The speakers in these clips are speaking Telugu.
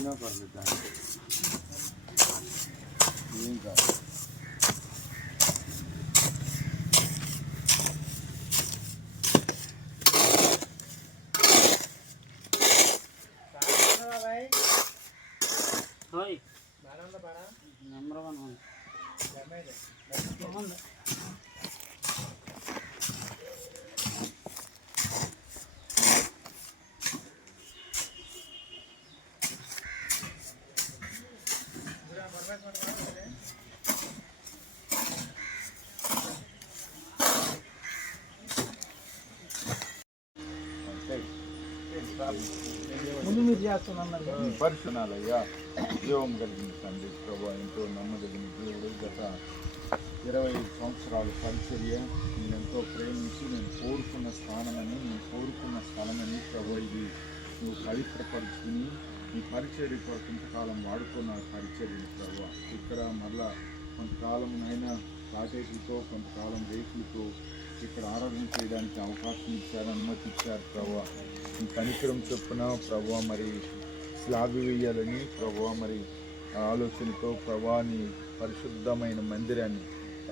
ना कर लेता है नंबर 1 ముందు మీరు చేస్తున్నారు పరిశునాలయ్యా జీవం కలిగించండి ప్రభా. ఎంతో నమ్మదగిన దేవుడు. గత 20 సంవత్సరాల పరిచర్య నేను ఎంతో ప్రేమించి నేను కోరుకున్న స్థానమని ప్రభు ఇది నువ్వు పవిత్రపరుచుకుని ఈ పరిచర్య కొరకు ఇంతకాలం వాడుకున్న పరిచర్యని ప్రభు. ఇక్కడ మళ్ళా కొంతకాలం అయినా కాటేజీతో కొంతకాలం రేకులతో ఇక్కడ ఆరాధన చేయడానికి అవకాశం ఇచ్చారు, అనుమతి ఇచ్చారు ప్రభు. ఈ కనికరం చొప్పున ప్రభు మరి స్లాబ్ వేయాలని ప్రభు మరి ఆలోచనతో ప్రభాని పరిశుద్ధమైన మందిరాన్ని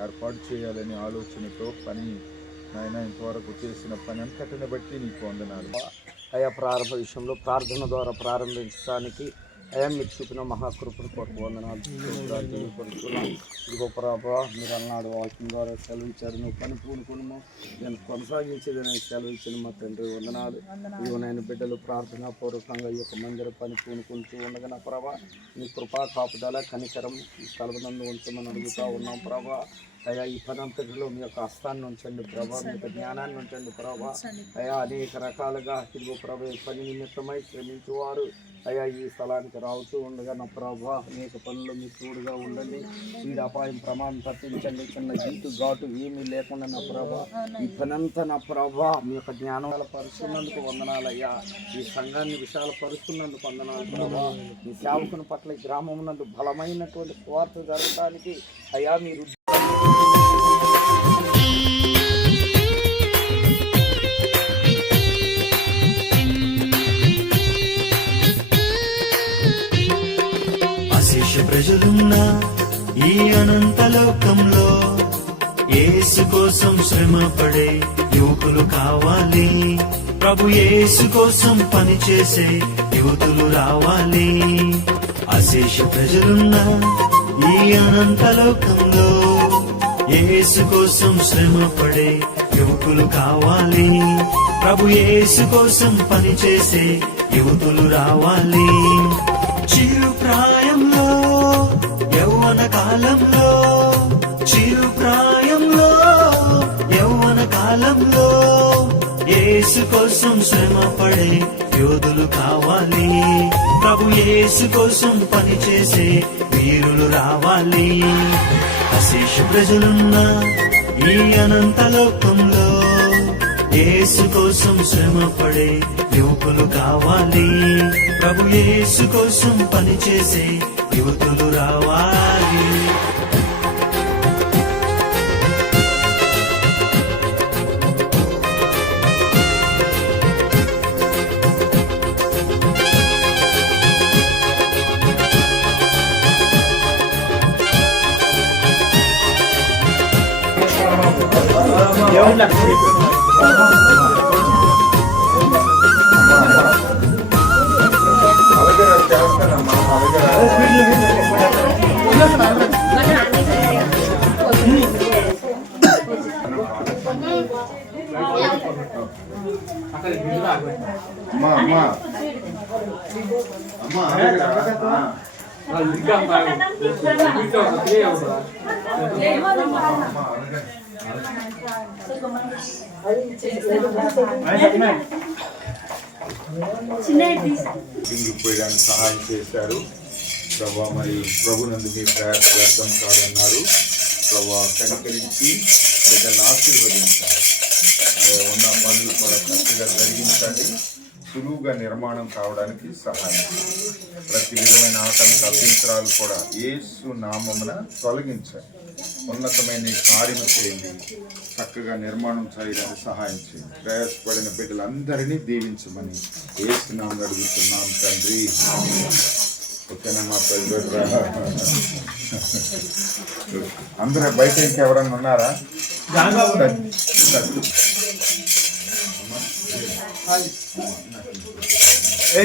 ఏర్పాటు చేయాలని ఆలోచనతో పని ఆయన ఇంతవరకు చేసిన పని అంతటిని బట్టి నీకు వందనాలు. అయా ప్రారంభ విషయంలో ప్రార్థన ద్వారా ప్రారంభించడానికి అయా మీరు చూపిన మహాకృపను కొరకు వందనాలు తెలియపరుస్తున్నాను. ఇదిగో ప్రభా మీరు అన్నాడు వాక్యం ద్వారా సెలవిచ్చారు, నువ్వు పని పూనుకున్నాము నేను కొనసాగించేది నేను సెలవిచ్చిన మా తండ్రి వందనాలు. ఇదిగో నేను బిడ్డలు ప్రార్థనా పూర్వకంగా ఈ యొక్క మందిర పని పూనుకుంటూ ఉండగా నా ప్రభా నీ కృపా కాపుదల కనికరం ఈ స్థలనందు ఉంచమని అడుగుతూ ఉన్నాం ప్రభా. అయా ఈ పని అంతటిలో మీ యొక్క హస్తాన్ని ఉంచండి ప్రభా, మీ యొక్క జ్ఞానాన్ని ఉంచండి ప్రభా. అయా అనేక రకాలుగా ఇదిగో ప్రభా ఈ పని నిమిత్తమై శ్రమించేవారు అయ్యా ఈ స్థలానికి రావుతూ ఉండగా నా ప్రభా అనేక పనులు మీ తోడుగా ఉండండి. వీడి అపాయం ప్రమాదం తప్పించండి. చిన్న గీటు ఘాటు ఏమీ లేకుండా నా ప్రభా ఈ పనంతా నా ప్రభా మీ యొక్క జ్ఞానం పరుస్తున్నందుకు వందనాలయ్యా. ఈ సంఘాన్ని విశాలపరుస్తున్నందుకు వందనాలు ప్రభా. మీ సేవకుని పట్ల ఈ గ్రామం నందు బలమైనటువంటి స్వార్థ జరగడానికి అయ్యా మీరు ప్రజలున్న ఈ అనంత లోకంలో యేసు కోసం శ్రమ పడే యువకులు కావాలి. ప్రభు యేసు కోసం పనిచేసే యువతులు రావాలి. అశేష ప్రజలున్న ఈ అనంత లోకంలో యేసు కోసం శ్రమ పడే యువకులు కావాలి. ప్రభు యేసు కోసం పనిచేసే యువతులు రావాలి. చిరు ప్రాయంలో యౌవన కాలంలో చిరు ప్రాయంలో యౌవన కాలంలో యేసు కోసం శ్రమ పడే యోధులు కావాలి. ప్రభు యేసు కోసం పనిచేసే వీరులు రావాలి. అశేష ప్రజలున్న ఈ అనంత లోకంలో యేసు కోసం శ్రమ పడే యువకులు కావాలి. ప్రభు యేసు కోసం పనిచేసే యువతులు రావాలి. అలాగే చేస్తానమ్మా, అలాగే అమ్మా అమ్మా అమ్మా పోయడానికి సహాయం చేశారు ప్రభా. మరి ప్రభునందు మీ ప్రార్థన కాదన్నారు ప్రభా. కనికరించి బిడ్డలను ఆశీర్వదించాలి. ఉన్న పనులు కూడా చక్కగా జరిగించండి. సులువుగా నిర్మాణం కావడానికి సహాయం చేయండి. ప్రతి విధమైన ఆటంక అభ్యంతరాలు కూడా యేసు నామమున తొలగించండి. ఉన్నతమైన కార్యము చేయండి. చక్కగా నిర్మాణం చేయడానికి సహాయం చేయండి. ప్రయాసపడిన బిడ్డలందరినీ దీవించమని యేసు నామమున అడుగుతున్నాం తండ్రి. ఓకేనమ్మా. అందరూ బయట ఇంకెవరన్నా ఉన్నారా? ఏ